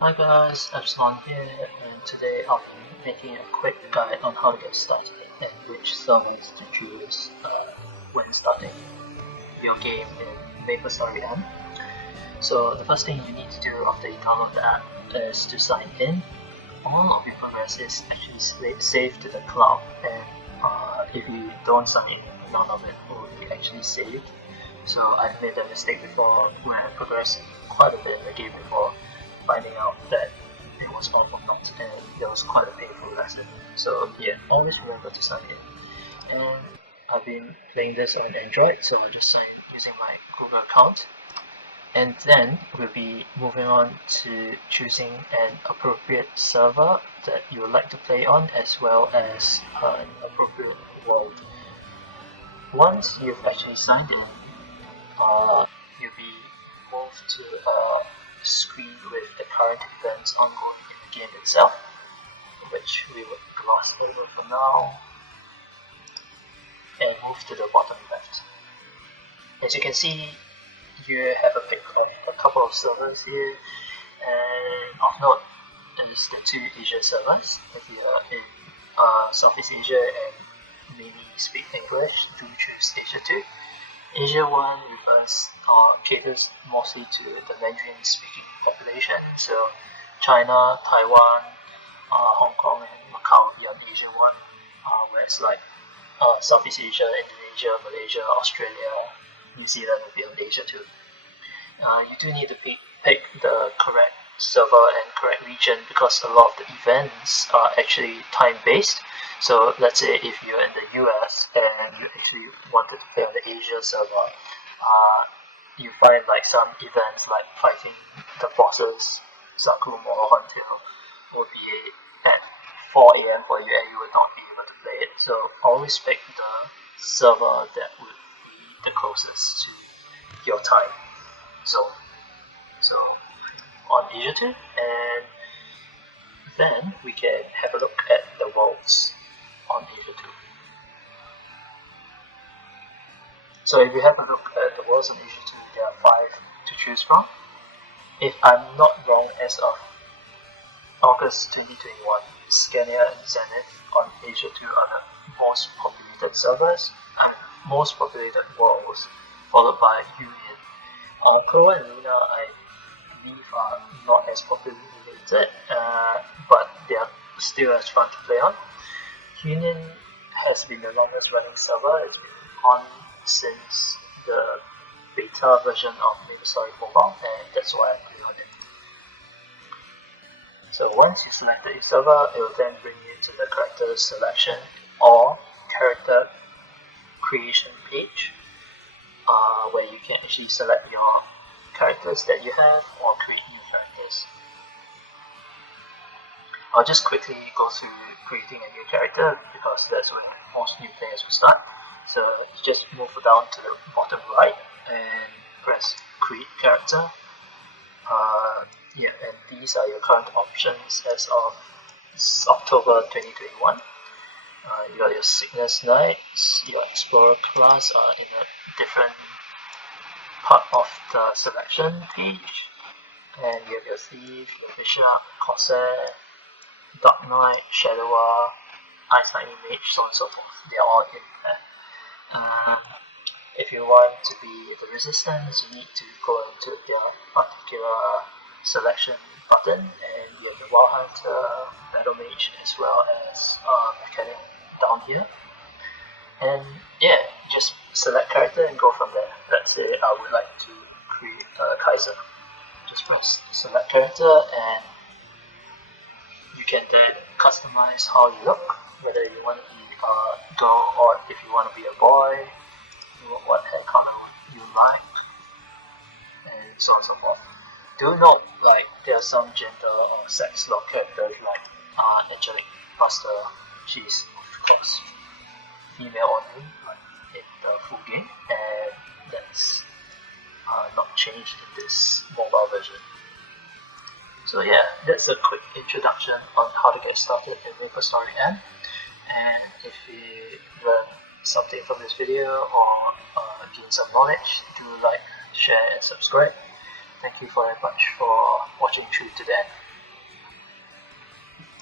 Hi guys, Epsilon here, and today I'll be making a quick guide on how to get started and which servers to choose when starting your game in MapleStory M. So the first thing you need to do after you download the app is to sign in. All of your progress is actually saved to the cloud, and if you don't sign in, none of it will be actually saved. So I've made that mistake before when I progressed quite a bit in the game before finding out that it was all format and it was quite a painful lesson. So yeah, always remember to sign in. And I've been playing this on Android, so I'll just sign in using my Google account. And then we'll be moving on to choosing an appropriate server that you would like to play on, as well as an appropriate world. Once you've actually signed in, you'll be moved to a screen with the current events ongoing in the game itself, which we will gloss over for now, and move to the bottom left. As you can see, you have a couple of servers here, and of note is the two Asia servers. If you are in Southeast Asia and mainly speak English, do choose Asia 2. Asia 1 refers caters mostly to the Mandarin speaking population, so China, Taiwan, Hong Kong, and Macau will be on Asia 1, whereas like Southeast Asia, Indonesia, Malaysia, Australia, New Zealand will be on Asia 2. You do need to pick the correct server and correct region because a lot of the events are actually time based. So let's say if you're in the US and you actually wanted to play on the Asia server, you find like some events like fighting the bosses, Sakumo or Huntail, will be at 4 a.m. for you and you would not be able to play it. So always pick the server that would be the closest to your time zone. So on Asia 2, and then we can have a look at the worlds on Asia 2. So if you have a look at the worlds on Asia 2, there are 5 to choose from. If I'm not wrong, as of August 2021, Scania and Zenith on Asia 2 are the most populated servers and most populated worlds, followed by Union. Pro and Luna, I believe, are not as populated, but they are still as fun to play on. Union has been the longest running server. It's been on since the beta version of MapleStory Mobile, and that's why I play on it. So once you selected your server, it will then bring you to the character selection or character creation page, where you can actually select your characters that you have or create new characters. I'll just quickly go through creating a new character because that's where most new players will start. So you just move down to the bottom right and press create character. And these are your current options as of October 2021. You got your Sickness Knights, your Explorer class are in a different part of the selection page, and you have your Thief, your Bishop, Corsair, Dark Knight, Shadower, Eyesight Mage, so on and so forth. They're all in there. If you want to be the Resistance, you need to go into their particular selection button, and you have the Wild Hunter, Battle Mage, as well as Mechanic down here. And yeah, just select character and go from there. Let's say I would like to create a Kaiser. Just press select character, and you can then customize how you look, whether you want to be a girl or if you want to be a boy, what hair color you like, and so on and so forth. Do note, like, there are some gender or sex lock characters like Angelic Buster. She's of course female only, like in the full game, and that's not changed in this mobile version. So yeah, that's a quick introduction on how to get started in MapleStory M. And if you learned something from this video or gain some knowledge, do like, share, and subscribe. Thank you very much for watching through to the end.